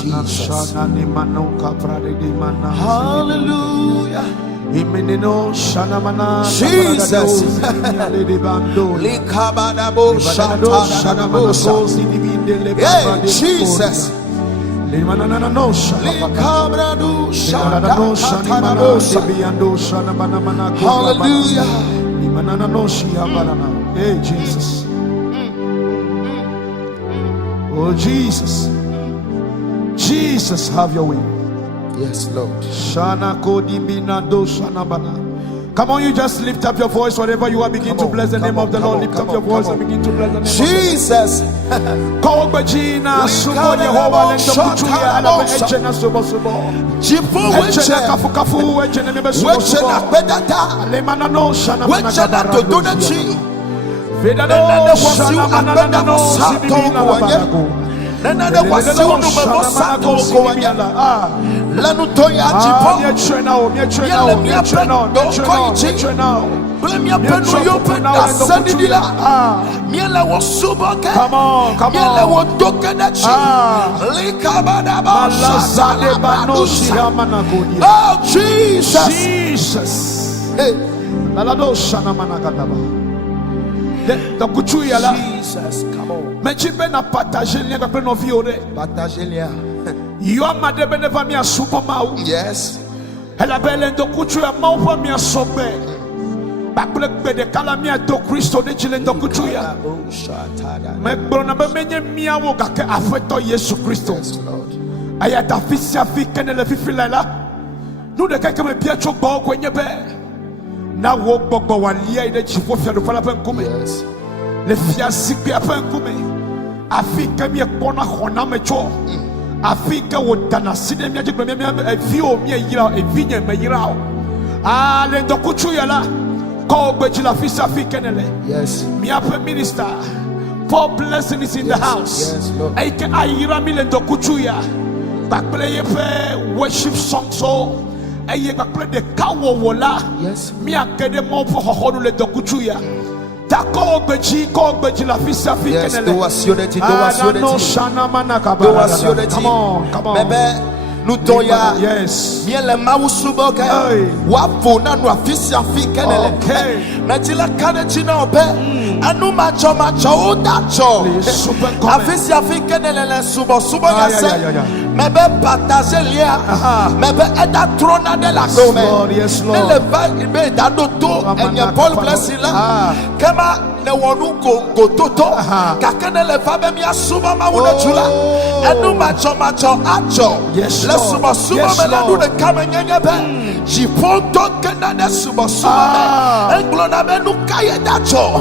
Jesus. Hallelujah. Jesus. Yeah, Jesus. Hallelujah. Hey, Jesus. Oh, Jesus. Jesus, have your way. Yes, Lord. Come on, you just lift up your voice wherever you are. Begin to bless the name of the Lord. Lift up your voice and begin to bless the name Jesus. Oh, Jesus. Jesus. Jesus, come on. Partager. Yes. Yes. Le fiasik a pas un coup, Afrique mi ekpona hona mecho. Afrique wotana side mi ajik mi fio mi yira e vigne me yira. Ah le dokuchu yala. Ko gbeji la fils africaine. Yes. Mi ape minister. For blessing is in the house. Yes, Lord. Aike ayira mi le dokuchu ya. Back play pe worship song so. Aye back play de kawo wola. Yes. Mi akede mo for hohonu le dokuchu ya. Yes, come on. Bebe, nous toya. Yes. Miele mausuboke. Wapuna no afisi afikenele. Najila kane china ope. Anu macho udacho. Afisi afikenele le subo yase. Mebe partager lien. Mebe eda trona de la gome. Yes, Lord. Ne le va ibe dado to enye Paul blessing la. Kema ne wonu go toto. Kakene le va be mi asuba ma wona chula. Enu macho acho. Yes, le suba me la du de kamenyenye be. Jiponto kena ne suba me. Englona be nu kaye dacho.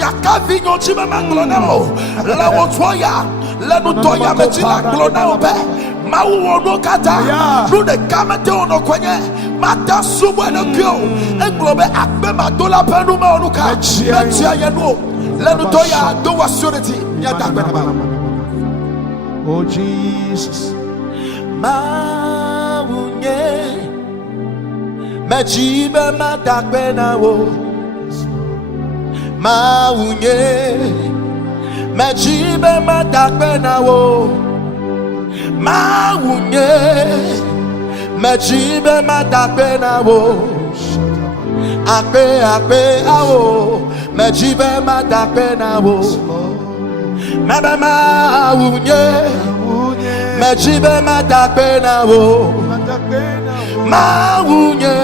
Nyaka vinyo chime manglona mo. La wotwoya. Le nu toya me chila glona obe. Mawu wono kata. Nu de kamete ono kwenye. Mata subo no kyo. Englobe akbe madola penu ma onuka. Metia yenu. Le nu toya do wasurity. Oh Jesus. Maunye Mejibe madakbena wo. Maunye Mejibe madakbena wo. Maunye Mejibe madakbena wo. Akbe awo Mejibe madakbena wo. Mebe maunye Mejibe madakbena wo. Maunye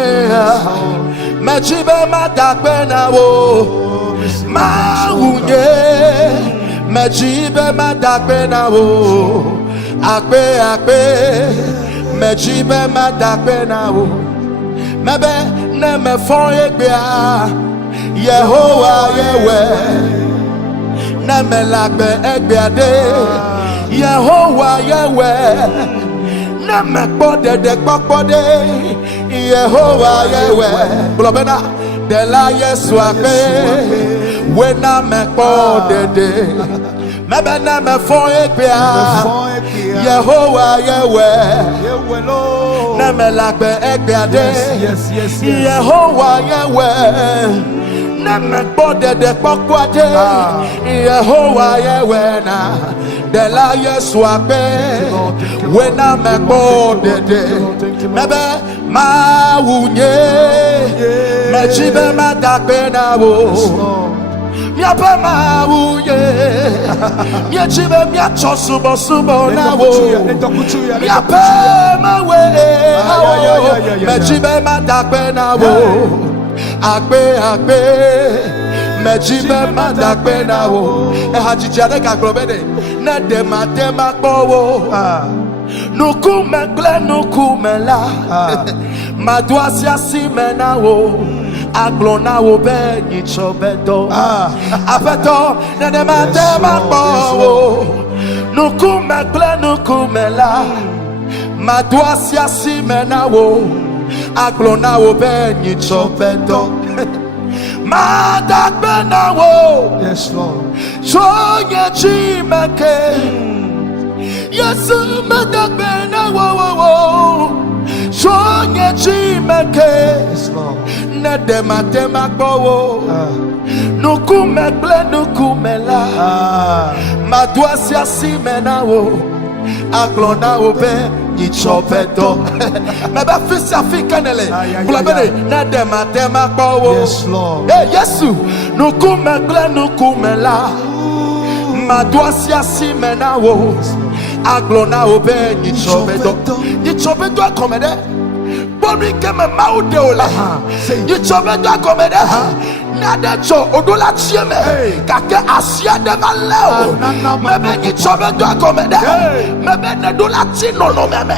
Mejibe madakbena wo. Maunye Mejibe madakbena wo. Akbe Mejibe madakbena wo. Mebe ne me fon egbea Yehowa yewe. Ne me lagbe egbeade Yehowa yewe. Ne me kpode de kpokpode Yehowa yewe. Blobena de la Yesu akbe. Wena me kpode de. Mebe ne me fon egbea Yehowa yewe. Ne me lagbe egbeade Yehowa yewe. Ne me kpode de kpokpode Yehowa yewe na. de la Yesu abe wena mebo dede mebe ma unye mechibe madakbe na wo miape ma unye miechibe miachosubo subo na wo miape ma we mechibe madakbe na wo agbe mejibe madakbe na wo hajijare ka globede na de matema powo nuku mekle nuku mela madwasia simena wo aglona wo be nichobedo apeto na de matema powo nuku mekle nuku mela madwasia simena wo aglona wo be nichobedo madakbe na wo. Yes, Lord. Shoye chimeke Yesu madakbe na wo. Shoye chimeke Yes, Lord. Nede matema kowo nuku meble nuku mela madwasia simena wo aglona wo be nichobedo mebe fisi afikanele blabene nede matema kowo. Yes, Lord. Hey, Yesu nuku meble nuku mela madwasia simena wo aglona wo be nichobedo akomede bori keme maude ola nichobedo akomede Nadacho odola chieme kake asia de valeo mebe nichobedo akomede mebe nedola chino no meme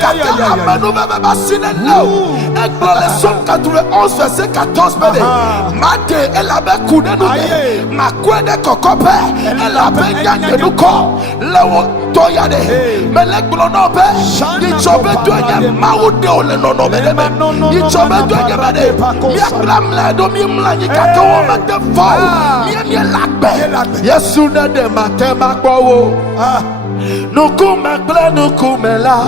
kake amenu mebe basine leo eglole son 91 verset 14 bede mate elabe kudenu de makwede kokope elabe ganye nuko lewo toyade mele glono be nichobedo nye maude ole no no mebe nichobedo nye bede miaklamle do mimla kake wo mate fall mi lagbe Yesu na de matema kowo nuku megle nuku mela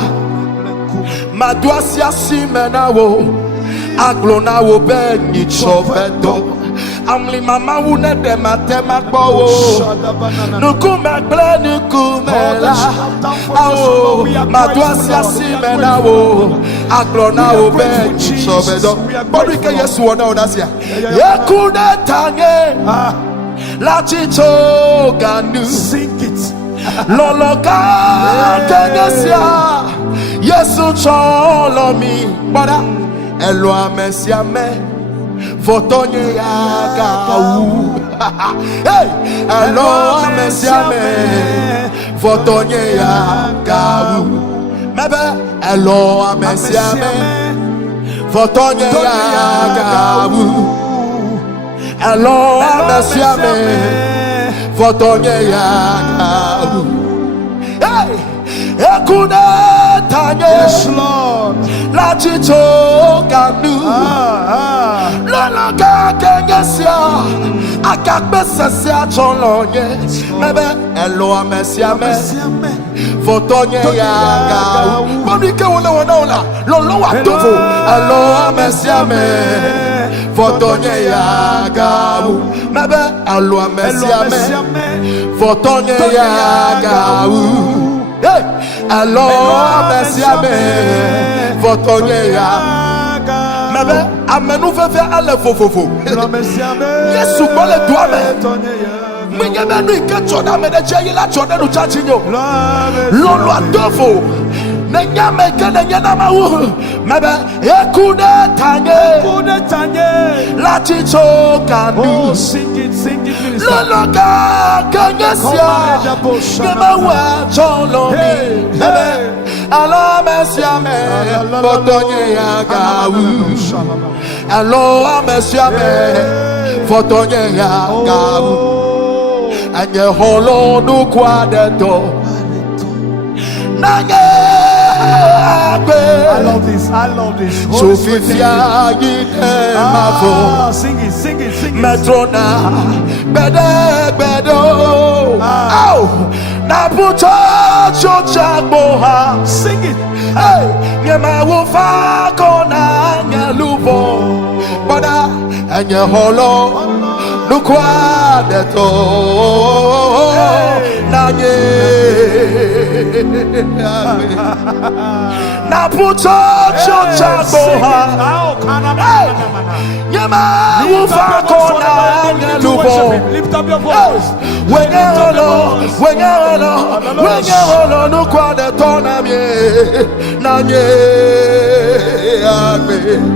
madwasia simena wo aglona wo be nichobedo amli mama wu na de matema kowo nuku megle nuku mela awo madwasia simena wo aglona wo be nichobedo bori ke Yesu wona odasia yekude tange la chicho ganu Sing it. loloka kegesia Yesu cholo mi bada elo amesia me fotonye yaga u hey elo amesia me fotonye yaga u mebe elo amesia me fotonye yaga u elo amesia me fotonye yaga u hey ekune tanye. Yes, Lord. La chicho kanu lolo ka kengesia akakbe sesia cholonye mebe elo amesia me fotonye yaga bonike wona wona lolo watofo elo amesia me fotonye yaga mebe elo amesia me fotonye yaga hey elo amesia me fotonye yaga mebe amenu fefe ale fofofo Yesu bole doame minye menu ikechoda me de cheyila choda nu chachinyo lolo adofo nenyame kene nyana mawu mebe ekude tanye la chicho kanu Sing it, minister. lolo ka kenyesia nemawa cholo mi mebe alo mesia me fotonye yaga alo amesia me fotonye yaga anye holo nu kwadeto nage I love this. so fifia yide mavo Sing it. metrona bedo au na puto chocha boha Sing it. hey nyema wo fa kona nyaluvo bada anye holo nukwa deto na nye Na puto chochaboha. Yama ufa kona lubo. Lift up your voice. When you no kwade tona me na me.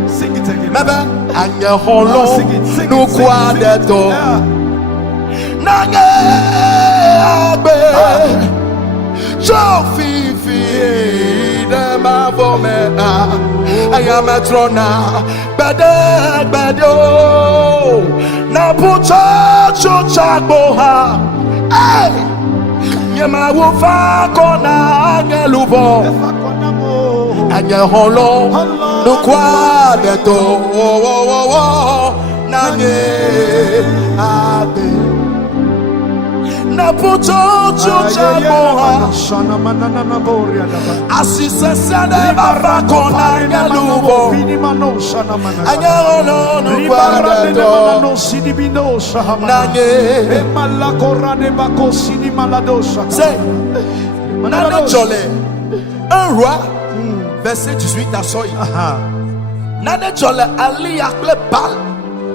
Sing it again. Mebe anya holo no kwade to na me agbe. Jofifi de ma vomena ayametrona bedo na pucha chochaboha hey yema wofa kona angelubo anya holo no kwa de to na nye abe na puto chochaboha asise sene barakona ngalubo anyalo no kwado nanye say nane jole un roi verset 18 à soi nane jole ali akle bal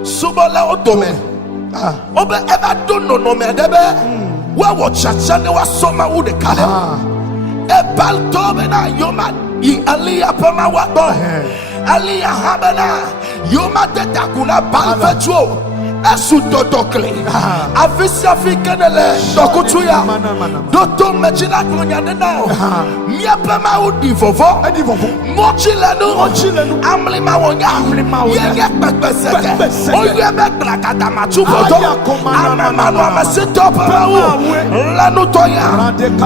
subole odome obe eva dono no me debe wa chacha ne wa soma wo de kale e bal tobe na yoma yi ali apama wa bo ali habana yoma de takuna bal vetuo esu dodokle afisi afikenele dokutuya doto mejina klonya de na mi apama wo di vovo mochilenu amlima wonya ye pepeseke oye be plakata machubodo amama no amasito pa wo lanu toya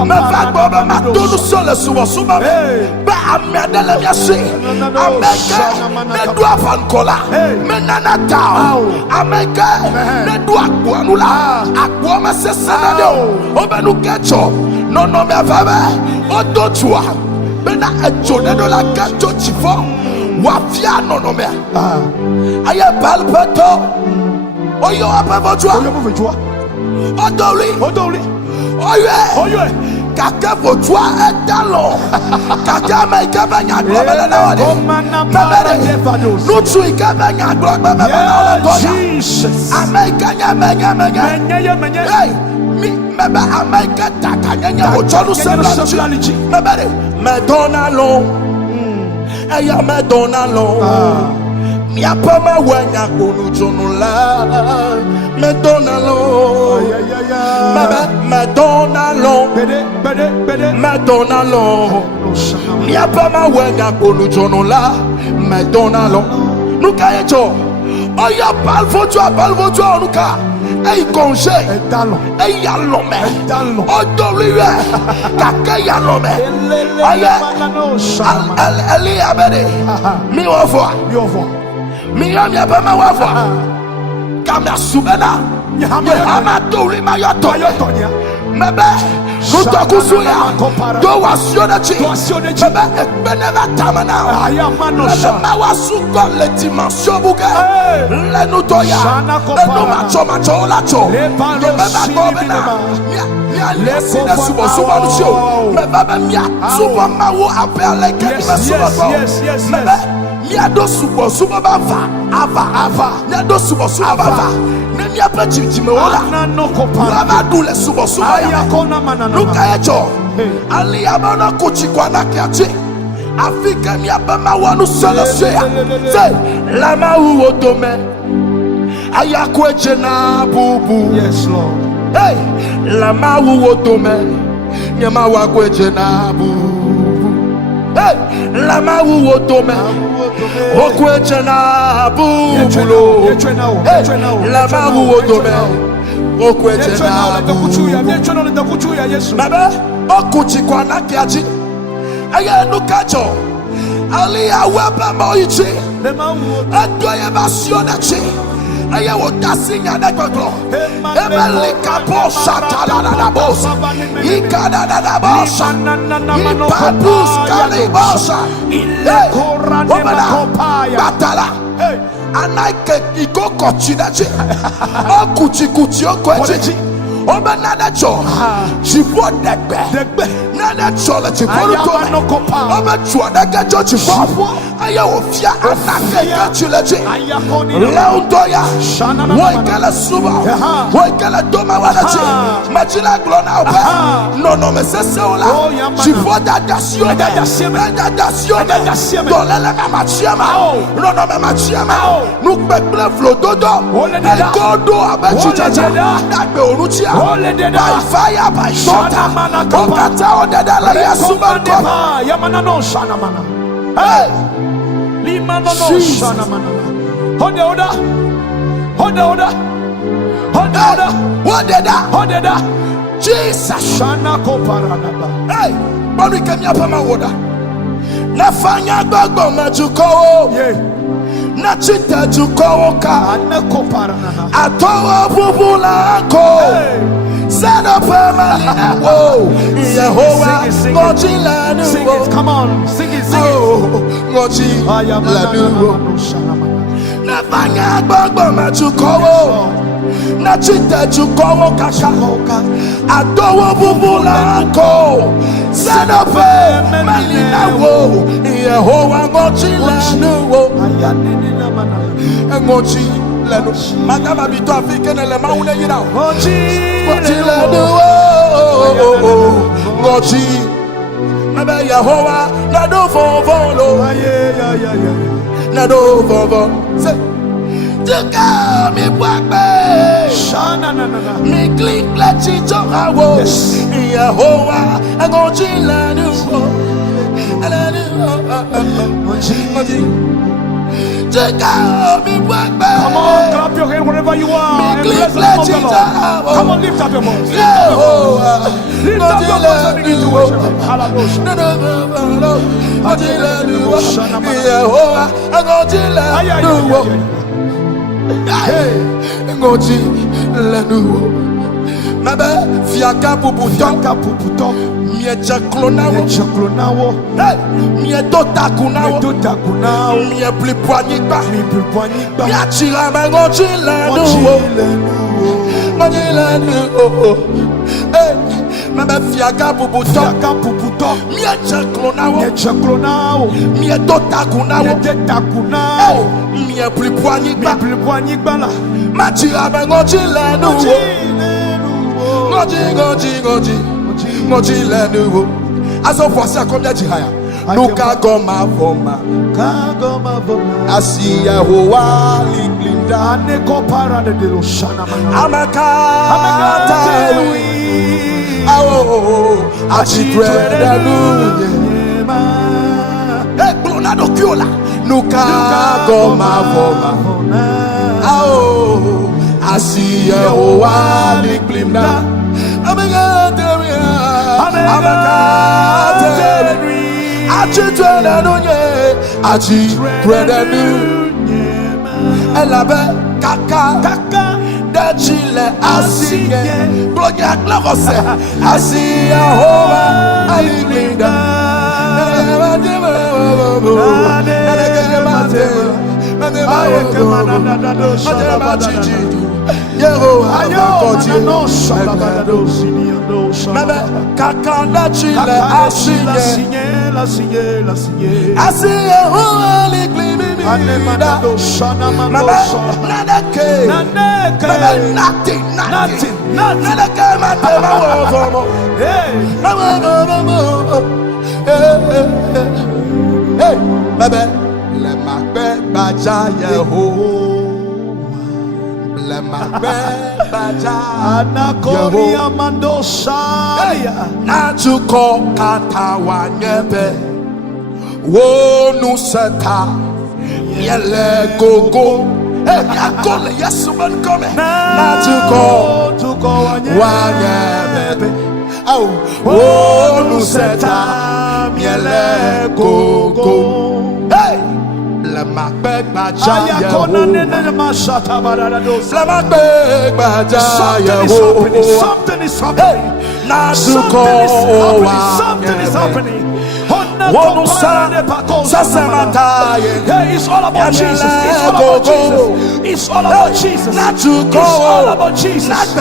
me fa gbo be matonu sole suwo suba be amedele mi ase ameke me do afankola me nana ta ameke ne do agboanula agbo sesana de o be nu kecho no me avabe o do tua be na ejo de do la kecho chifo wa fia no me aye palpeto oyo apevotua odori oye kake votua edalo kake me ikabanya globele na wade nutu ikabanya globele na wade America menya hey mi meba America takanya ochonu senality mebere medonalo eya medonalo mi apama wenya kunu jonula medonalo mebe medonalo mi apama wenya kunu jonula medonalo nuka yecho oya balvojo onuka ei konse ei yalome odoriwe kake yalome oye eli abede mi wofo mi yam ya bama wofo kamya subena ama dori ma yotonya mebe nutokusuya do wasionechi mebe ekbeneva tamana mebe wasuko le dimension buge le nutoya enu macho lacho mebe gobena mia sine subo nucho mebe mia subo mawo apele kema subo mebe mia do subo bava ava mia do subo bava nemi apechimchime wala lava dule subo ya luka yecho ali abana kuchikwa na kiachi afika mi abama wanu solo shea say lama uotome ayakweche na bubu yes Lord hey lama uotome nyama wakweche na bubu hey lama uotome okweche na bubu lo hey lama uotome okweche na bubu baba okuchikwa na kiachi aya nukacho ali awaba moichi adoye basionachi aya wodasinya na gbogbo emelika bosa talala na bosa ikada na bosa ipabus kali bosa batala anaike igoko chinachi okuchikuchi okwechi obenada cho chivo degbe Nana chola chiforo to. Oba chuada gajo chiforo. Aya ofia anake gachuleche. Laundoya. Woikala suba. Woikala doma wadache. Machila glona opa. No mesese ola. Chifoda dasio. Dasio. Dolele mamachiama. No mamachiama. Nukbekle flododo. Godo abechuchacha. Dagbe oruchia. By fire, by shot. Okata odedala yasubanko. Yamana no shana mana. Hey. Lima no shana mana. Hoda. Jesus. Shana ko paradaba. Hey. When we came here for my water. Nafanya gbagbo majuko. Yeah. Nachita jukoka. Anako paranana. Atowa bubula ko. Set up a man. Whoa. Yehovah. Sing it. Come on. Sing it. Ngoji lanu. Nafanya gbagbo majuko. Nachita jukowo kaka. Atowa bubula ko. Set up a man. Whoa. Yehovah. Ngoji lanu. Ngoji lanu. Magama bito afike na lema une yina. Ngoji lanu. Ngoji. Nabe Yehovah na do fovolo. Na do fovo. Say, Tuka mi bwakbe. Shana na. Mi click lechi johawo. Yehovah ngoji lanu. Ngoji. Come on, clap your hand wherever you are. Come on, lift up your voice. Lift up your voice and begin to worship Him. Miecha klonawo, miedo takunawo, mie plipwanyikba, miachira ngoji lanu, mebe fiaka puputo, miecha klonawo, miedo takunawo, mie plipwanyikba, machira ngoji lanu, ngoji lanu. As of was a combia jihaya. Nuka goma voma. Asiya hoa liglinda. Neko parade de lo shana mana. Amaka awo achitwedanu. Hey, blonado kiola. Nuka goma voma. Awo asiya hoa liglinda. Amaka Elabe kaka dachile asiye gloria glavose asiya hoa aliglinda kakanda chile asiye asiye hoa aliglinda. Yele gogo, yakole yasuban come. Na tuko wanyebe. Oh, nuseta yele gogo. Hey, la makbek baja ayakona nene mashata barada dos. La makbek baja something is happening. Na tuko something is happening. It's all about Jesus. It's all about Jesus. It's all about Jesus. It's all about Jesus.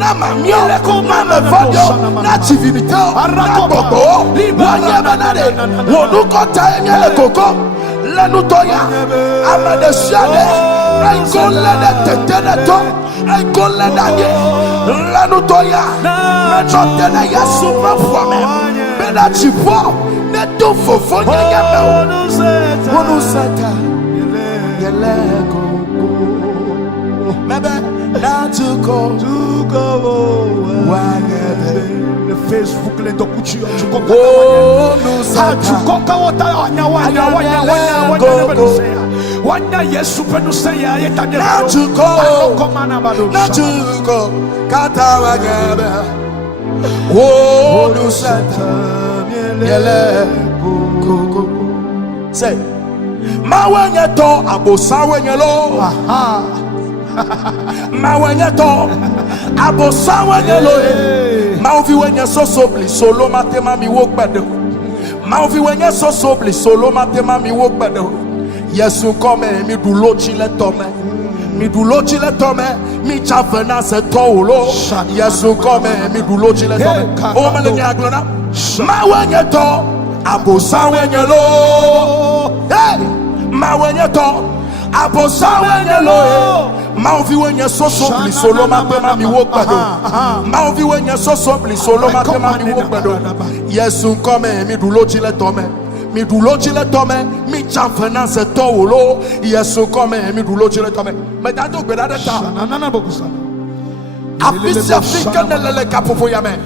Na mamio, na mevodio, na divinité, na gogo, wanyabanade, wonukota emyele koko, lenutoya, amadesiade, aikolede teteneto, aikolede lenutoya, menotene yesu mafwame, bena chipo, neto fofo nyanyame, wonuseta, yele koko, mebe, to go, le Facebook le dokuchi oh wanya yesu penu say ya yetanye not to go kata wanyebe oh no sata yele go say mawanya to abosa wanyelo aha mawenyeto abosa wenyelo mauvi wenye sosobli solo matema mi wokbedo mauvi wenye sosobli solo matema mi wokbedo yesu come mi dulochi le tome mi chavena se tolo yesu come mi dulochi le tome o mele nyaglona mawenyeto abosa wenyelo hey mawenyeto abosa wenyelo Mauvi wenye sosobli solo matema mi wokbedo mauvi wenye sosobli solo matema mi wokbedo yesu come mi dulochi le tome mi chafena se tolo yesu come mi dulochi le tome me dato gbedade ta afisi afika nelele kapopo yame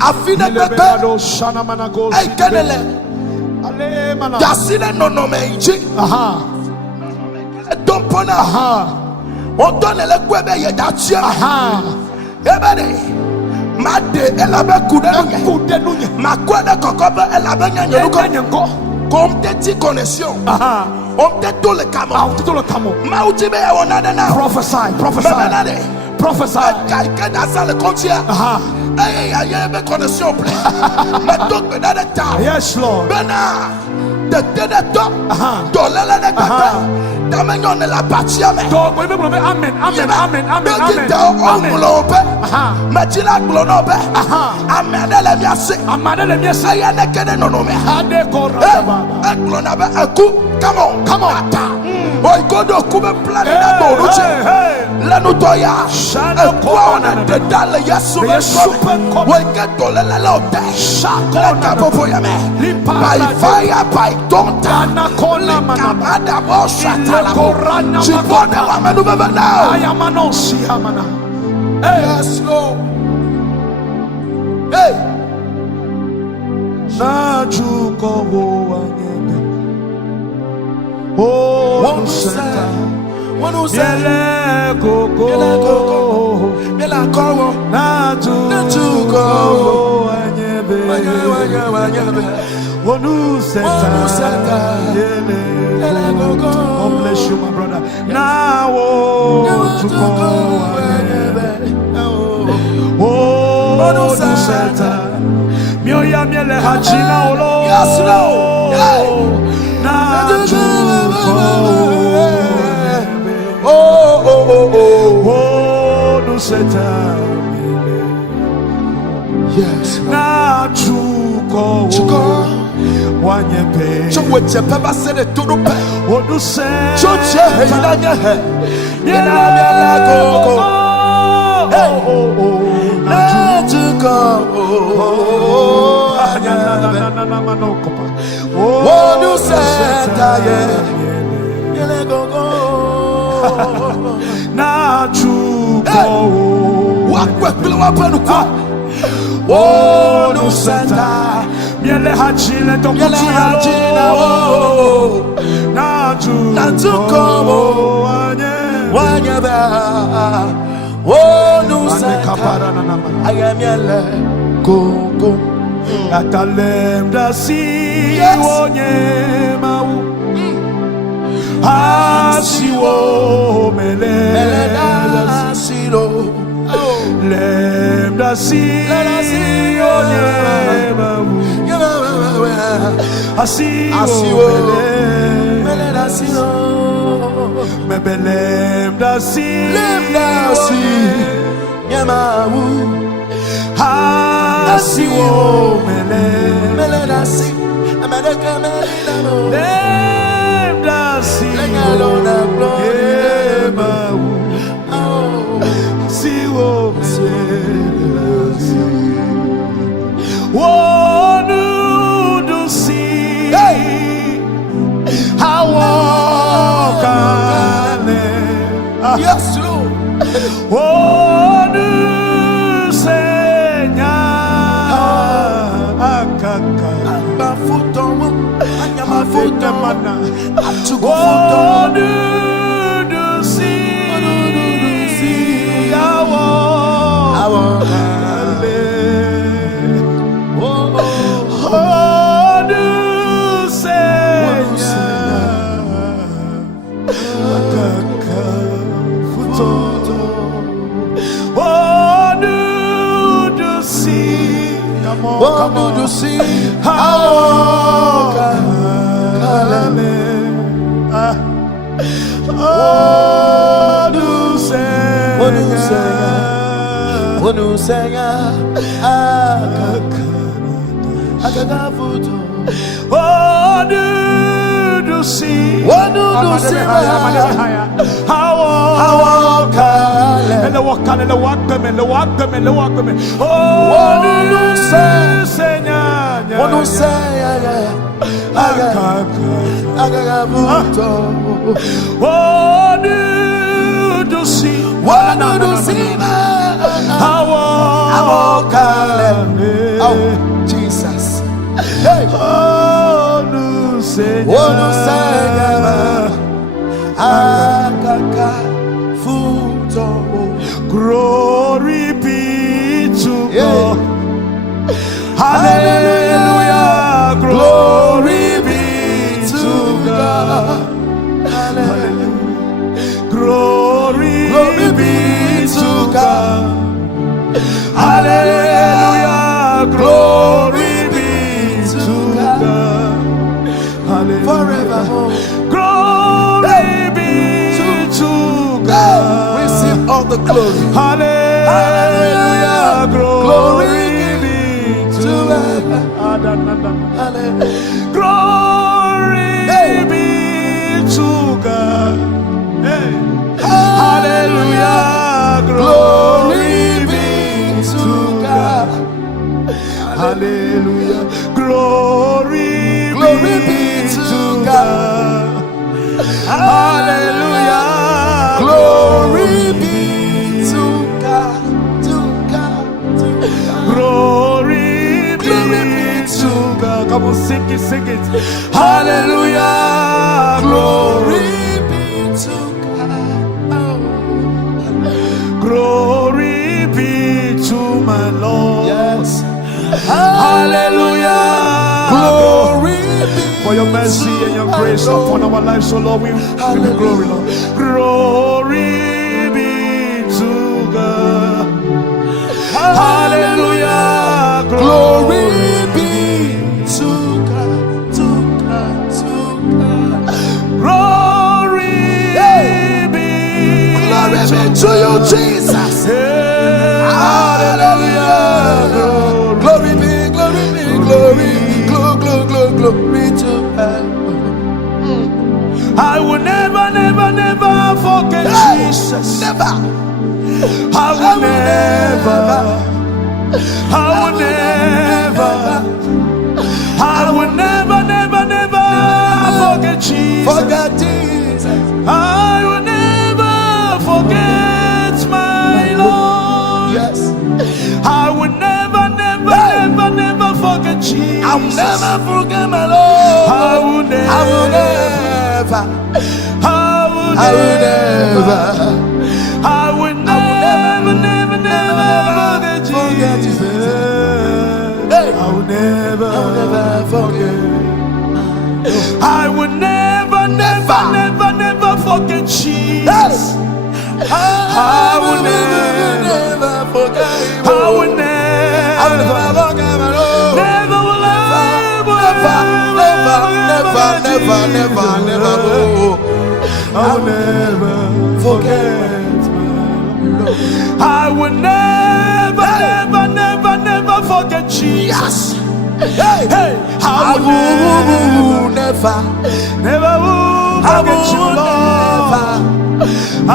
afine bebe ay kenele dasine nonome ichi Dompona, on donne le guebe yedatia, ebene, made elabe kudenuye, makwede kokobe elabe nyanko, comme des connexions, on te tout le camo, mautibe onadena, prophesy, quelqu'un dans le comptier, aïe, connexion plein, mais donc ben de temps, yes Lord, bena, de top, dolala de tata. Amen. Come on. Boy, go to Kuba planet. Lanutoya, a crown and the dollar. Yes, we get to let by fire, by don't yes, Lord. Hey, oh, one who said, go, God bless you, my brother. Now, to go. Oh, Santa. Mioya miele hachina olo. Yes, Lord. Now, to go. Oh, Santa. Yes. Now, to go. So what your papa said it to the pay. What you say? Church, Miele hachile to kuchina na tu como wanya ba oh no saka ayamiele koko atalem da si wonye mau asiwo mele da siro Let us see. I see Yes, Lord. Oh, no, Seigneur, Ma foot on my foot on I took oh, no, see, I want oh, no, Seigneur. Come on, to see how Jesus. Hey. Oh, no, glory be to God. Hallelujah. Glory be to God. Hallelujah. Glory be to God. Hallelujah. Glory be to God. Hallelujah. Forevermore. Glory be to God. Receive all the glory. Hallelujah. Glory be to God. Glory be to God. Hallelujah. Glory be to God. Hallelujah. Glory be to God. Hallelujah. Glory be to God. To God. To God. Glory be to God. Come on, sing it, sing it. Hallelujah. Glory be to God. Oh. Glory be to my Lord. Yes. Hallelujah. Glory be for your mercy and your grace upon our lives, so Lord, we give you glory, Lord. Glory be to God. Hallelujah. Glory be to God. To God. To God. Glory be to you, Jesus. Hallelujah. Glory be, glory be, glory to God. I will never, never, never forget Jesus. Never. I will never. I will never, never, never forget Jesus. Forget Jesus. I will never forget my Lord. Yes. I will never, never forget Jesus. I'll never forget my Lord. I will never. I will never. Never forget Jesus. Hey. I will never forget. I will never forget Jesus. I will never never, never, never, oh, I will never forget my Lord. I will never, never, never, never forget Jesus. Yes. Hey, Hey, I will never, never forget you, Lord. I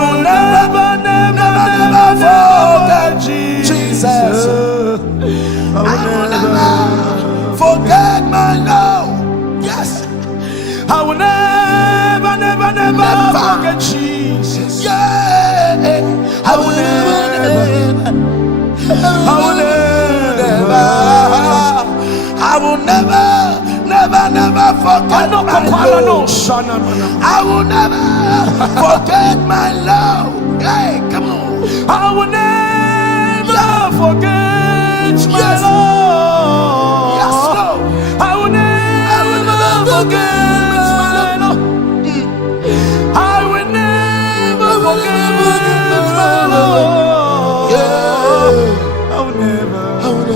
will never, never, never forget Jesus. I will never forget my Lord. Yes. I will never, never, never forget Jesus. Yeah. I will never, I will never, I will never, never, never forget my Lord. I will never forget my Lord. Hey, come on. I will never forget my Yes. Lord. Yes, Lord. I will never forget my Lord. I will never forget my Lord. Yeah. I will never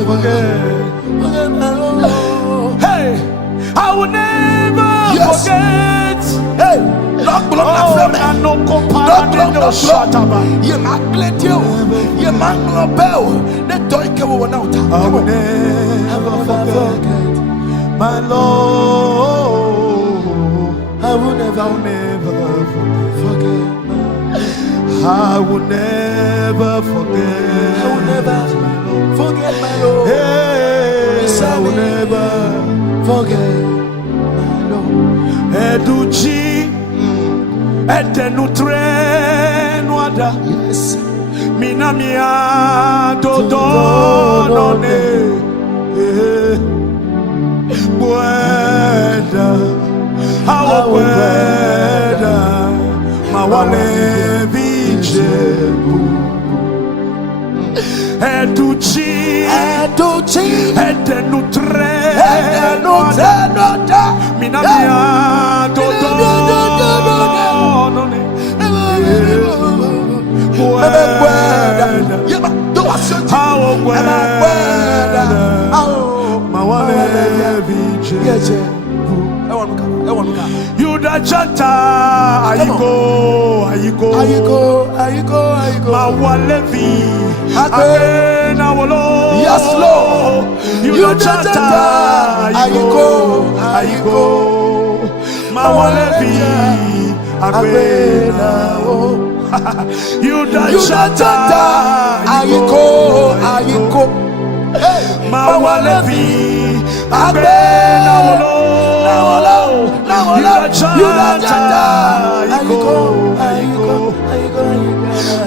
forget my Lord. Hey, I will never Yes. forget. Hey, Lord, belong na Oh, femme. na no Lord, compare belong no na shataba. Ye ma gledio. Ye ma globel. The toy ke wo na uta. I will never forget my Lord. I will never forget. I will never forget. I will never forget my Lord. Hey, I will never forget my Lord. Educhi, edenutre Yes. minamia dodo none. Bueda, awo bueda, mawale bijebu. Educhi, edenutre minamia dodo none. Bueda, awo bueda, mawale bijebu. Yuda chata ayiko mawalevi akena wolo. Yes, Lord. Yuda chata ayiko mawalevi akena wo. Yuda chata ayiko mawalevi akena wolo. Yuda chata ayiko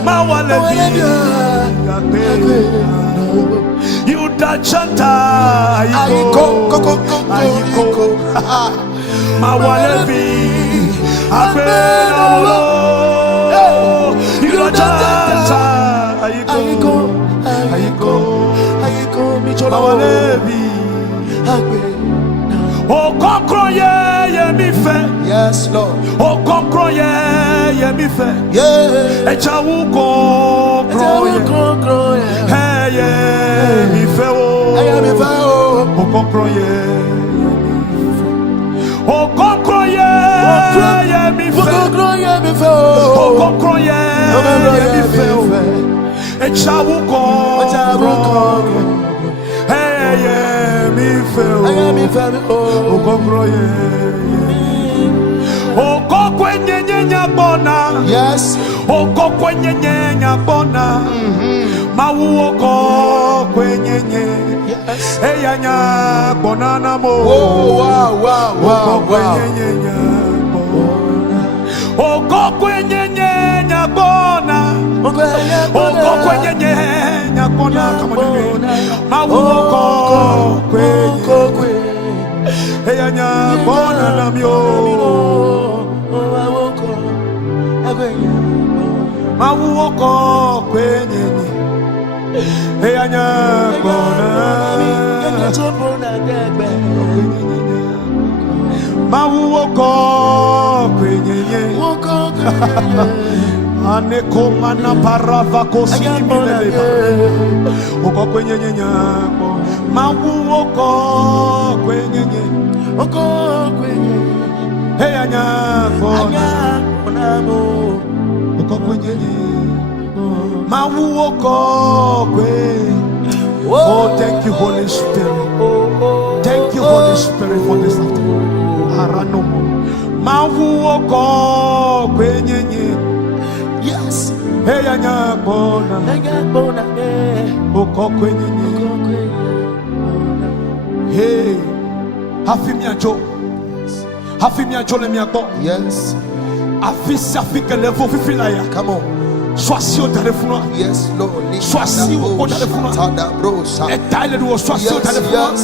mawalevi Yuda chata ayiko mawalevi akena wolo. Yuda chata ayiko mawalevi o konkro ye mi fe. Yes, Lord. O konkro ye mi fe. Yeah. Echa wu konkro ye ye mi fe o. O konkro ye o konkro ye mi fe. O konkro ye mi fe o. Echa wu konkro ye mi fe o. O konkro ye Oko kwenye nyanya. Yes. Oko kwenye nyanya. Mau oko kwenye nye. Yes. Eya nya bona na mo. Wow. Oko kwenye nyanya bona. Oko kwenye nyanya bona. Oko kwenye nyanya bona. Come on, mau oko kwenye. Eya nya bona na myo. Mawuoko kwenye eyanya kona mawuoko kwenye aneko mana parava kosimileba uko kwenye nyako mawuoko kwenye Hey anya konamo okokwenye mawu okokwe. Oh, thank you, Holy Spirit. Thank you, Holy Spirit, for this afternoon. Aranomo mawu okokwenye. Yes. Hey anya bona okokwenye. Hey, hafimiajo. Hafimiajo le miago. Yes. Afisi afike levo fifilaya. Come on. Sois au téléphone. Yes, Lord. Sois au téléphone. Et taille le sois au téléphone.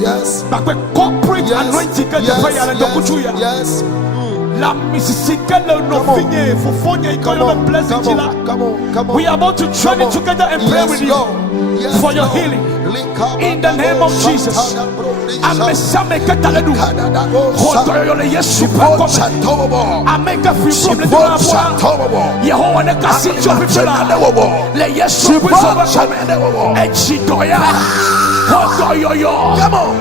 Yes. Corporate anointing que tu fais à l'endroit. Yes. La Mississippi no finye for fonya ikono blessing chila. Come on. We are about to journey together and pray with you for your healing. In the name of Jesus. Amesame kataledu. Hotoyo le Yesu pakome. Ameka fibrom le dunaboa. Yehowa ne kasi chopifela. Le Yesu pakome. Echidoya. Hotoyo.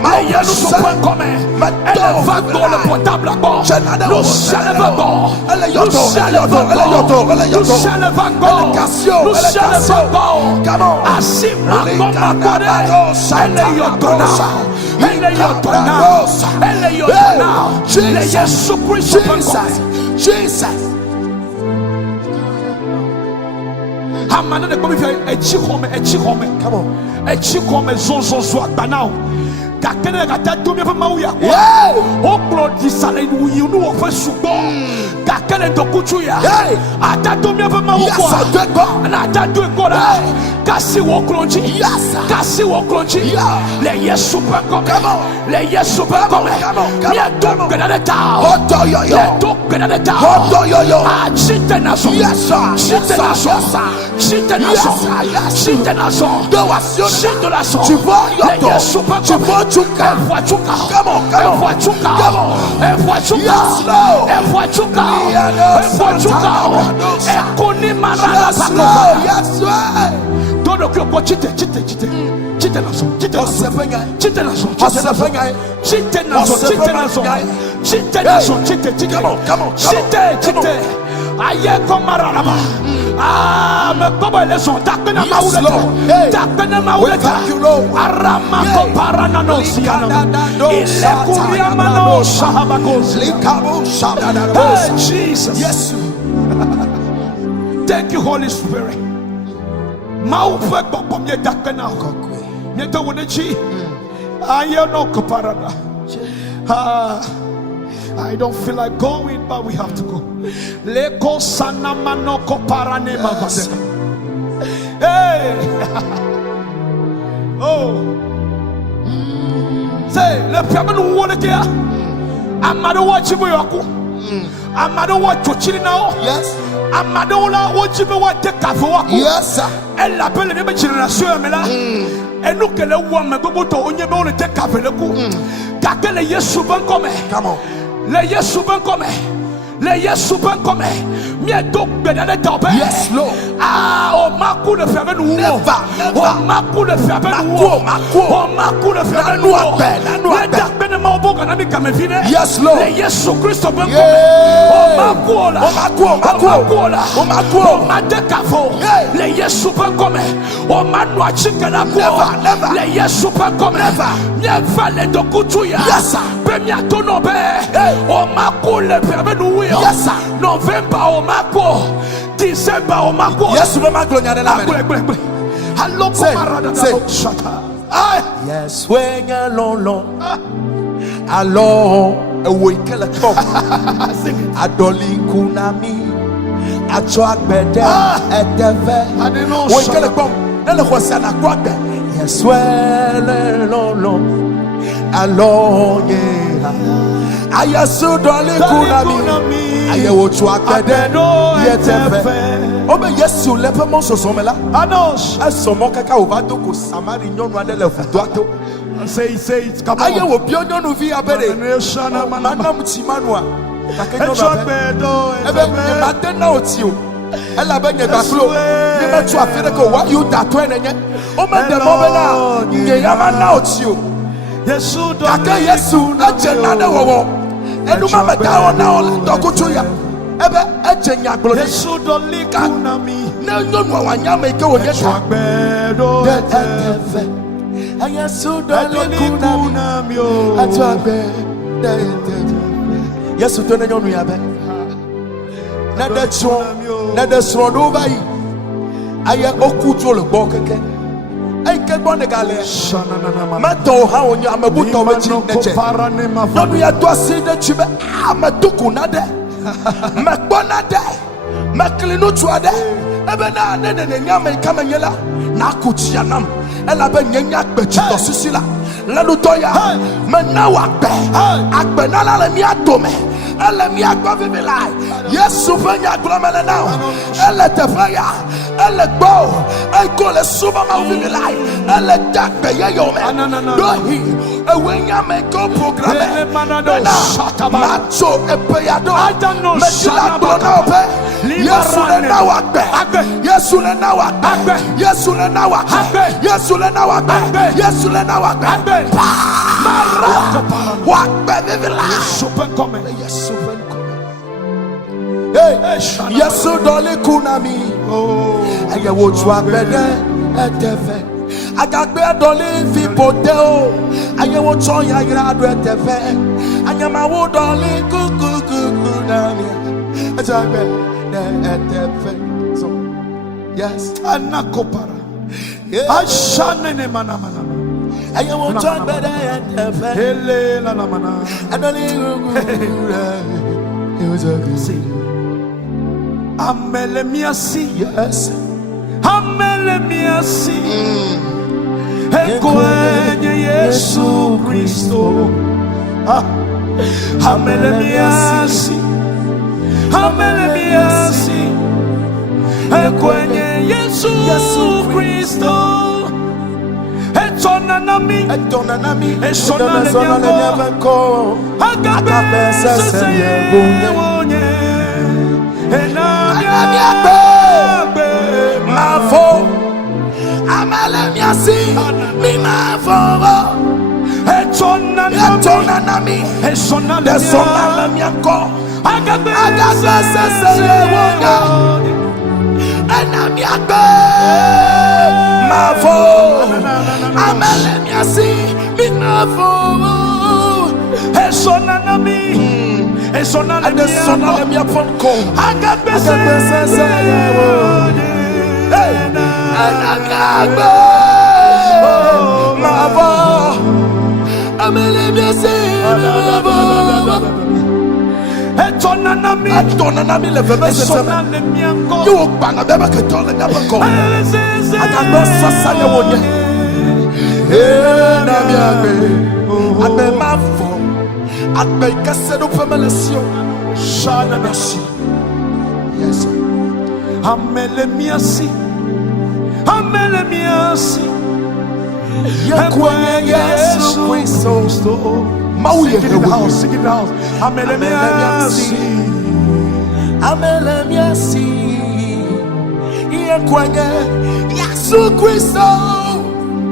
Le Yesu pakome. Elle va dans le portable à bord. Nous célébrons. Nous célébrons. Asim elle est yotona. Elle est yotona. Elle est yotona. Le Yesu Christ. Jesus. Hamana de comme il echikome. Come on. Echikome zonzo agbanao. Kakene kata domi pe mawuya kwa. O klodi sale nuyi nu o fe subo. Kakene dokuchu ya. Ata domi pe mawuya kwa. Na ata do ko la. Kasi wo klodi. Kasi wo klodi. Le Yesu pe come. Le Yesu pe come. Mia do gana ta. Hoto yo. Le do gana ta. Hoto yo. Ah chite na so. Chite na so. Chite na so. Chite na so. Chite na so. Le Yesu pe come. Come Ah, me comme les gens, takena mauleta, takena mauleta, aramako paranano siana, ile kuriamano shahabakos, likabo shahabakos. Hey Jesus, yes. Thank you, Holy Spirit. Maupe kopomye takena kokwe, nyeto wonechi, ayano koparana. I don't feel like going, but we have to go. Leko sana manoko parane mavase. Hey, oh, say le piano no wole kia. Amado watch me yaku. Amado watch chochiri nao. Yes. Amado la watch me wa te kafe waku. Yes sir. Elle appelle les générations mais là. Et nous que le wa me gogo to onye be on te kafe le ku. Kakele Yesu ban come. Come on. Le Yesu ben comme. Le Yesu ben comme. Mie donc bedane tobe. Yes Lord. Ah, o maku le faire nous. O maku le faire nous. O maku le faire nous. Le dak ben ma obo kana mi kamevine. Yes Lord. Le Yesu Christ ben comme. O maku la. O maku. O madekavo. Le Yesu ben comme. O manu achikana ko. Le Yesu ben comme. Mie vale dokutuya. Yes sir. Pemia tono be. O maku le faire nous. Yes sir. November o maku. December o maku. Yes we ma glonya na me. Hello camarada da shata. Yes we nya lolo. Alors we kele top. Adoli kunami. Acho agbede eteve. We kele pom. Na le khosa na kwabe. Yes we lolo. Alors yeah. Ayasu doli kunami. Ayewo tu agbede eteve. Obe Yesu lepe mon sosomela. Anos. Asomo kaka ovado ko samari nyonu adele fudoato. Say it. Come on. Ayewo bi nyonu vi abere. Manam timanua. Takenyo ba. Ebe matena otio. Ela be nyebaklo. Ni metu afere ko wa you that when enye. O me de mo be na. Nye yama na otio. Yesu do. Kaka Yesu na jena de wowo. Enuma meka ona ola dokutu ya. Ebe ejenya glodi. Yesu doli kunami. Na nyonu awanya meka onyeta. Chwagbedo Eteve. Yesu doli kunami o. Atwagbe. Yesu to na nyonu ya be. Na de sro do bayi. Aye okutu le gbo keke. Ay ke bonne gale. Mato ha onyo amabuto mechi neche. Nonu ya to aside chibe amatuku na de. Makbona de. Maklinu tuade. Ebe na ne nyame kamanyela. Na kutia nam. Ela be nyenya gbechi to sisila. Lanu toya. Mena wakbe. Akbe na la le mi atome. Elle mi agba vivilai. Yesu venya glomele now. Elle te faya. Elle go. Elle go le suba ma vivilai. Elle dakbe ye yome. Dohi. Ewenya me go programme. Macho epeyado. Metila glona ope. Yesu le na wakbe. Yesu le na wakbe. Yesu le na wakbe. Yesu le na wakbe. Yesu le na wakbe. Wakbe vivilai. Super comment. Yesu ven come. Hey, Yesu doli kunami. Oh, aye wo twa gbede etefe. Agagbe doli fi poteo. Aye wo twa ya ira do etefe. Anyama wo doli kunami. Agagbe etefe. So, yes, Anakopara. Ashane ne mana. aye wo twa gbede etefe. Hele la mana. Adoli it was a good scene. Amele miasi. Yes. Amele miasi. Ekwenye Yesu Kristo. Amele miasi. Amele miasi. Ekwenye Yesu Kristo. Etonanami. Esonanamianko. Agape seseye wonye. Enamiabe. Mavo. Amalemiasi. Mi mavo. Etonanami. Esonanamianko. Agape seseye wonye. Enamiabe. Mavo. Amalemiasi. Mi mavo. Esonanami. Esonanamianko. Agape seseye wonye. Anagagbe. Mavo. Amalemiasi. Mavo. Etonanami le vebe seseme. You bana beba ketole nyabako. Agagbe sasa ye wonye. Na miagbe. Agbe mavo. Agbe kasedo femelesio. Shana merci. Yes. Amele miasi. Yekwenye Yesu Kristo. Mauye hewe. Sing it out. Amele miasi. Yekwenye Yesu Kristo.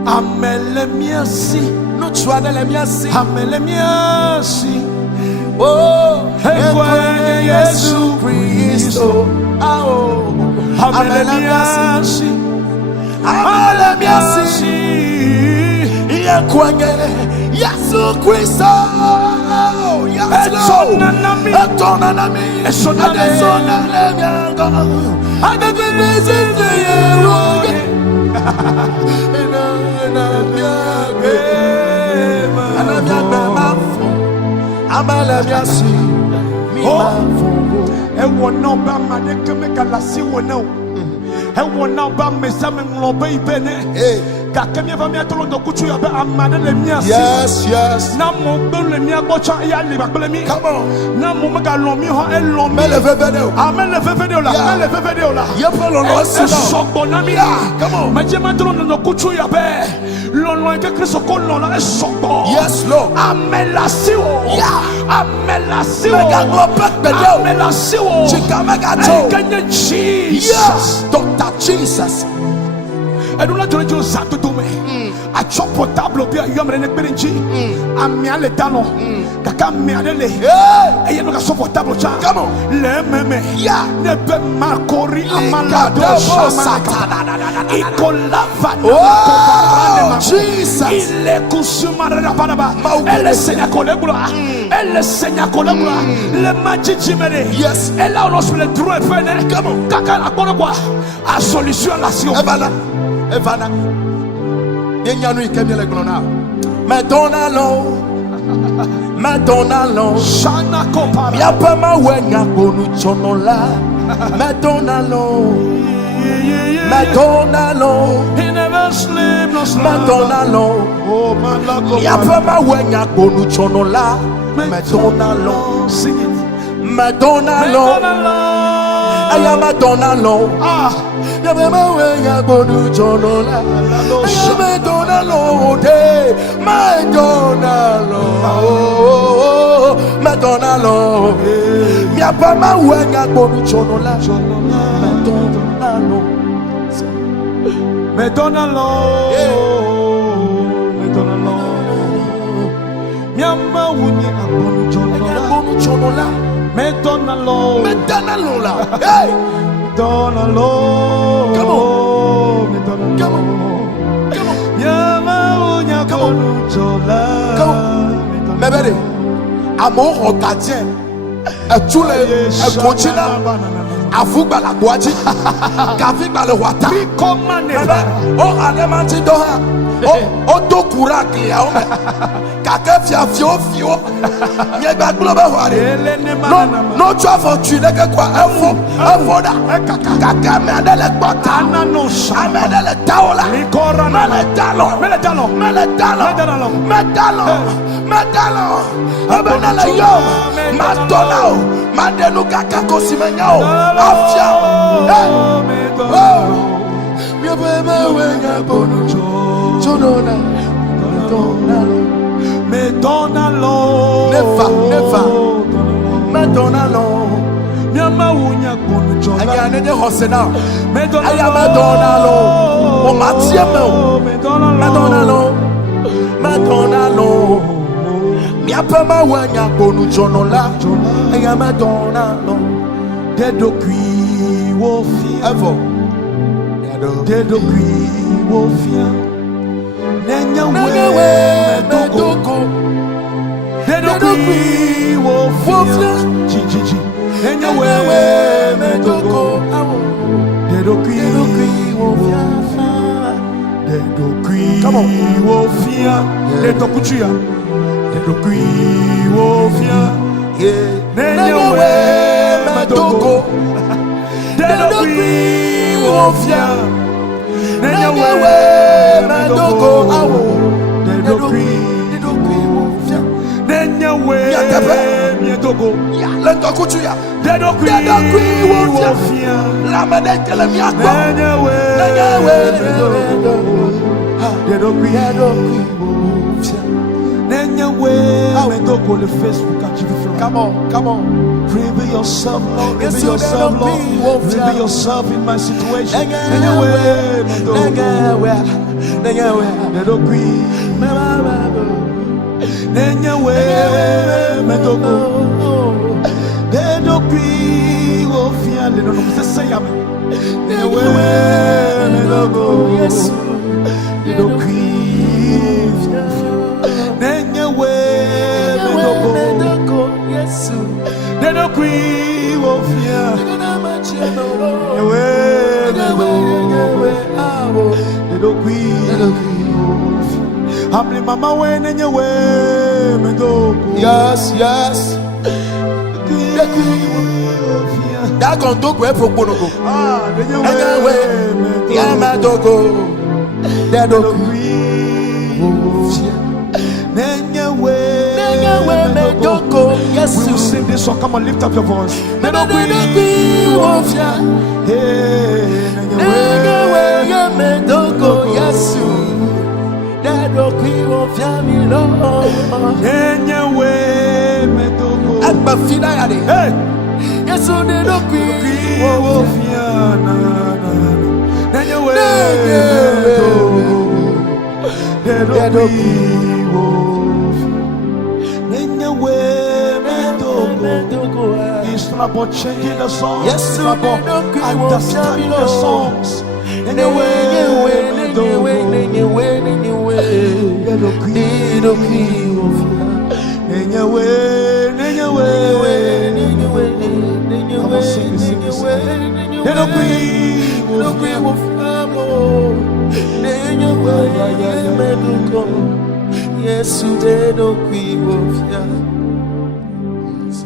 Amele miasi. Nuchwane miasi. Amele miasi. Oh, Yekwenye Yesu Kristo. Oh, Amele miasi. Yekwenye Yesu Kristo. Yes, Lord. Etonanami. Yes, yes. Come on. Yes, Lord. Yes, Dr. Jesus. Et nous l'avons dit aux actes de a chop portable bien yom rene berenji a mia le talon kaka mia le e yeno ka portable cha le meme ya ne be makori amala do satana ikola vana Jesus il est kusumara na banaba elle senya kolebula elle senya kolebula le maji mere yes elle a reçu le droit peine kaka la bonne quoi a solution la si evana Yenyanu ikemye le glona. Madonna Shana kopara. Miapama wenga bonu chonola. Madonna He never sleep no slumber. Madonna Oh malako. Miapama wenga bonu chonola. Madonna sing it. Madonna I am Madonna Yamama wenga bonu chonola. Madonna Madonna Miapama wenga bonu chonola. Madonna Miama wuni abonu chonola. Madonna Hey Madonna Come on Miama wuni abonu chonola. Mebere amo gardien etule ekochina afugba la boaji kafigba le wata o anemanti doha o to kuraki ya o kake fio yegba globe hware no try for tune ke kwa efo da kake me adele gbota amedele taola medalo abenele yo matona madenu kaka kosimenyao afia mi bebe wenga bonu chonola Madonna never Madonna Miama wunya bonu chonola. anya ne de hosena aya Madonna o matieme o Madonna miapama wanya bonu chonola aya Madonna Dedo kui wo fia ever Dedo kui wo fia Nenya we medoko Dedo kui wo fia Chi Nenya we medoko Dedo kui wo fia Dedo kui wo fia Dedo kuchia Dedo kui wo fia Nenya we medoko Dedo kui wo fia Nenya we medoko Dedo kui wo fia Nenya we medoko lento kuchuya Dedo kui wo fia la meneke le miakwa Nenya we Dedo kui wo fia Nenya we medoko le Facebook activity. come on Reveal yourself, Lord. Yes, Reveal yourself, so Lord. that Reveal yourself in my situation. Anyway, yes. That can do great for Bonogo. Anyway, Yamadogo. That do We will sing this song. Come on, lift up your voice. It's not about changing the songs. Yes, it's about understanding the songs.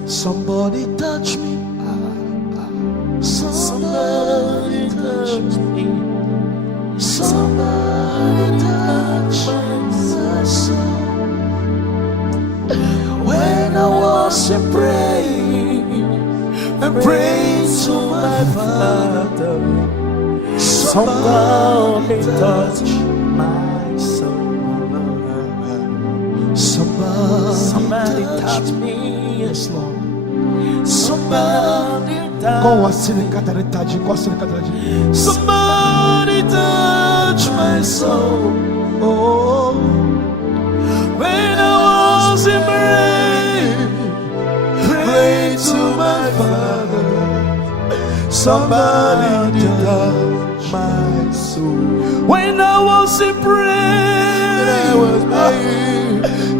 Somebody touch me. Somebody touch me. Somebody touch my soul. When I was praying to my Father, somebody touch my soul. Somebody touch me. Yes, Lord. Somebody touch. Somebody touch my soul. Oh, when I was in pray to my Father. Somebody touch my soul. When I was in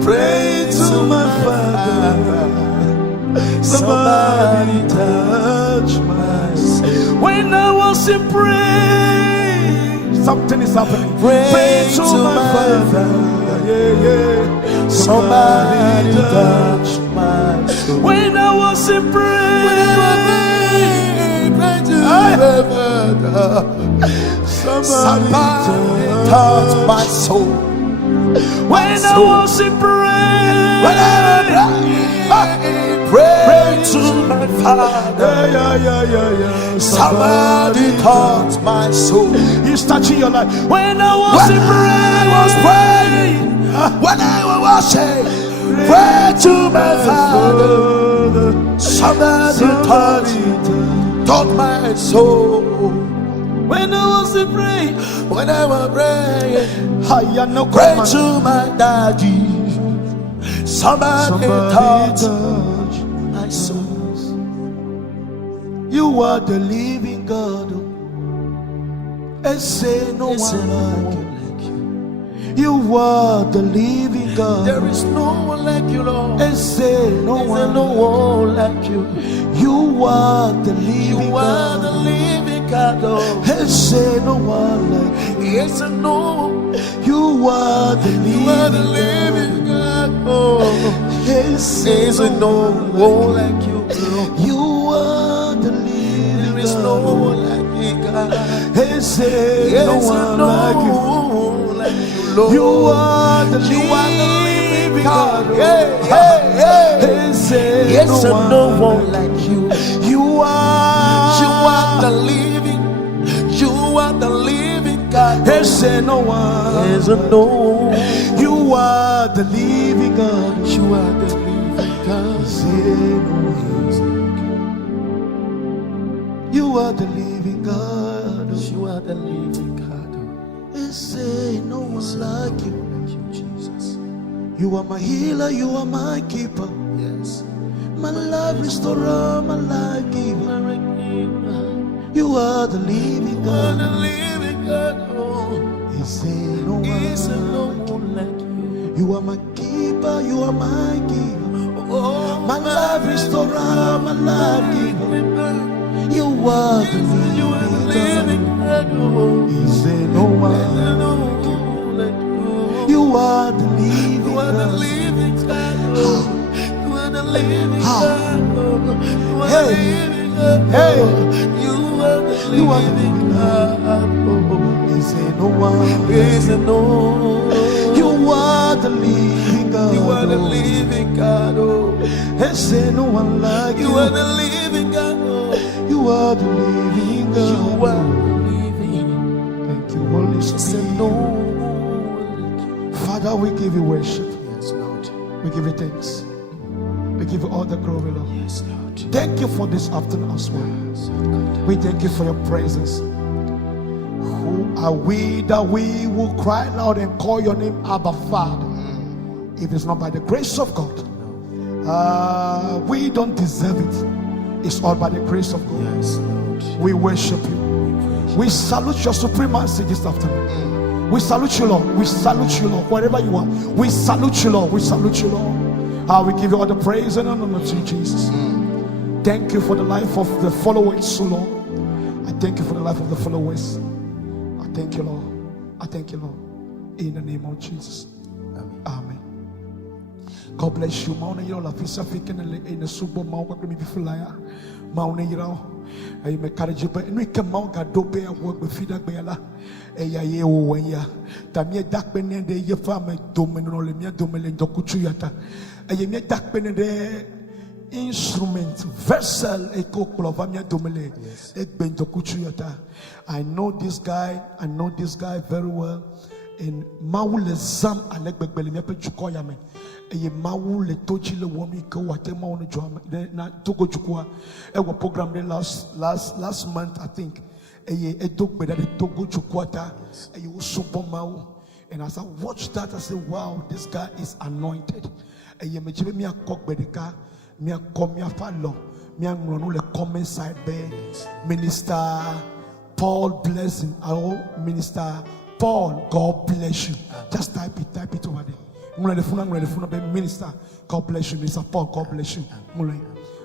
pray to my Father. Somebody touch my soul. When I was in something is happening. Pray to my Father. Somebody touch my soul. When I was in pray to my Father. Somebody touch my soul. When I was in pray to my Father. Somebody touch my soul. He's touching your life. When I was praying, when I was watching, pray to my Father. Somebody touch my soul. When I was praying, pray to my daddy. Somebody touch my soul. You are the living God. And say no one like you. You are the living God. There is no one like you, Lord. And say no one like you. You are the living God. You are the living God, Lord. And say no one like you. Yes, no. You are the living God. Oh, yes, no one like you. You are the living God. There is no one like you, God. Yes, no one like you. Lord. You are the living God. Yes, no one like you. You are the living. You are the living God. Yes, no one. Yes, no. You are the living God. You are the living God. You are the living God. You are the living God. Say no one like you, Jesus. You are my healer. You are my keeper. Yes. My life restorer. My life giver. You are the living God. You are the living God. Oh, say no one like you. You are my keeper. You are my giver. Oh, my life restorer. My life giver. You are the living God. Say no one like you. You are the living God. You are the living God. You are the living God. You are the living God. You are the living God. Say no one. Say no. You are the living God. You are the living God. And say no one like you. You are the living God. You are the living God. You are the living. Thank you, Holy Spirit. Father, we give you worship. Yes, Lord. We give you thanks. We give you all the glory, Lord. Yes, Lord. Thank you for this afternoon as well. Yes, we thank you for your presence. Who Are we that we will cry loud and call your name Abba Father? If it's not by the grace of God, we don't deserve it. It's all by the grace of God. Yes, Lord. We worship you. We salute your supremacy this afternoon. We salute you, Lord. We salute you, Lord. Wherever you are, we salute you, Lord. We salute you, Lord. We give you all the praise and honor to you, Jesus. Thank you for the life of the followers, so Lord. I thank you for the life of the followers. I thank you, Lord. I thank you, Lord. In the name of Jesus. Amen. Amen. God bless you. Mauna yiro la fisa fiken in the subo mau kwa mi bifulaya. Mauna yiro. Ay me karajiba. Nui ke mau ga dope ya work be feedback be la. Eya ye o wenya. Tamie dak benende ye fame domen no le mia domen dokuchu yata. Eye me dak benende instrument vessel eko klova mia domele. Ek ben dokuchu yata. I know this guy very well. In Maule Zam Alec Begbeli Jukoya me. A Maule Tochile Wami Kawatema on the drum. Then Togo Chukua. A program last month, I think. A dog better the Togo Chukwata. A you super mau. And as I watched that, I said, wow, this guy is anointed. A Yemejime me a cock bedeka, me a come ya follow, me a run the comment side there. Minister Paul Blessing, our Minister Paul, God bless you. Just type it over there. I'm ready for the minister. God bless you, Minister Paul. God bless you.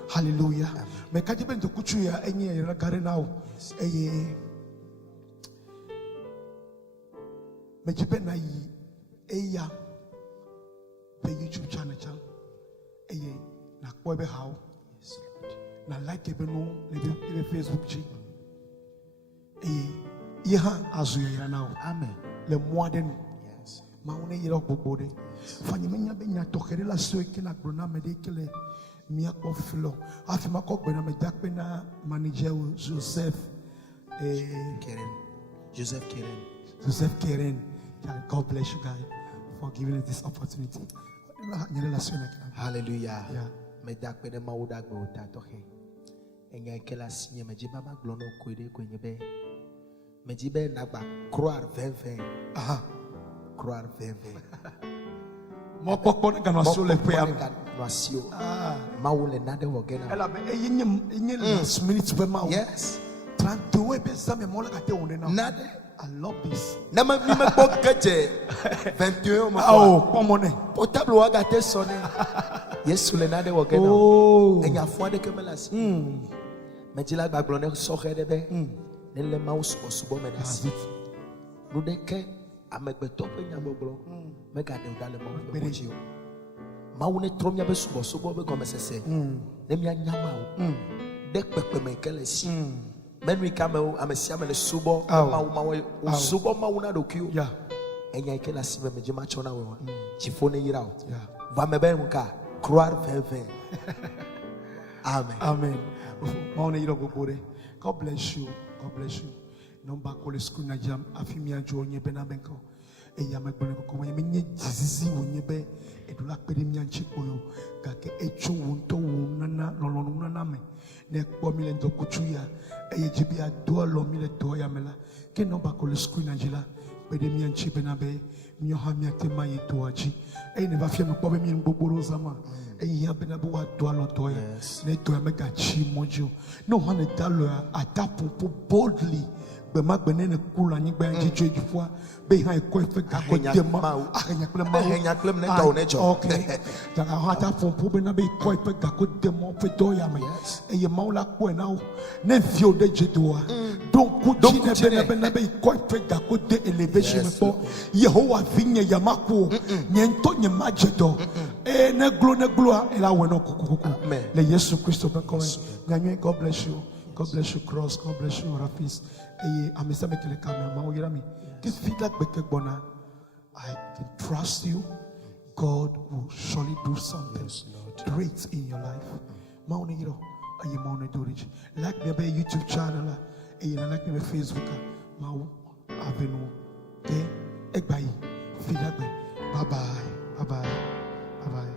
Hallelujah. Me kaji ben to kuchu ya enye ragare now. Me jibe na yi eya be YouTube channel na kwa be how na like ebe no ebe Facebook chi Yeha azuya now. Amen. Le moaden. Yes. Maune yero bobode. Fanyimenya benya tokere la soeke na grona medikele mia ofilo. Afima kok bena medakpe na manager Joseph Keren. Joseph Keren. Joseph Keren. God bless you guys for giving us this opportunity. Hallelujah. Yeah. Medakpe de maudak be utatoke. Enya kela sinye mejiba maglono kwede kwenyebe. Mejibe nagba croire 20. Aha. Croire 20. Mo pokpo na ganwasio le pe am. Ganwasio. Maule nade wogena. Ela be enye last minute be ma. Yes. Tranto we be same mo la kate wonde na. Nade. I love this. Na me bokeje 21 mo. Oh, pomone. Portable waga te sonne. Yesu le nade wogena. Oh. Enya fuade kemelasi. Mejila gbaglone soxe de be. Nele maus osubo medasi. Nudeke amegbeto pe nyagboglo. Mega de udale mawu be boji o. Mawu ne trom nyabe subo be komesese. Ne mia nyama o. De pepe me kelesi. Menwi kamel amesia me le subo mawu subo mawu na dokio. Yeah. Enya ikela sibe mejima chona we wa. Chifone yira o. Va mebe nka croire 20. Amen. Amen. Mawu ne yiro gogore. God bless you. God bless you. Number call school na jam afimia jo onye be na benko. Eya megbone ko me nye jizizi onye be edula pere mi anchi koyo gake echo wonto wonana lolonu na me ne kpo mi le ndokuchu ya eye jibi ado lo mi le do ya mela ke number call school na jila pere mi anchi be na be mi ha mi atema ye do aji e ne ba fie me kpo be mi gbogboro zama eya be na bo wa do lo do ya ne do ya mega chi mojo no one dalo atapo boldly be magbene ne kula ni gba jijo ejufua be ha eko efe gako dema ahenya klem ne do ne jo okay da ha ta pompo be na be eko efe gako dema fe do ya me eye maula ko na o ne fio de jedoa don ku ji ne be na be eko efe gako de elevation me po Yehowa vinye yamako nyento nye majedo ne glo ela we no kukuku le Yesu Christo be ko nyanwe. God bless you. God bless you, Cross. God bless you, Rafis. I can trust you. God will surely do something great in your life. Like me on YouTube channel, like me on Facebook. Bye bye. Bye bye. Bye bye.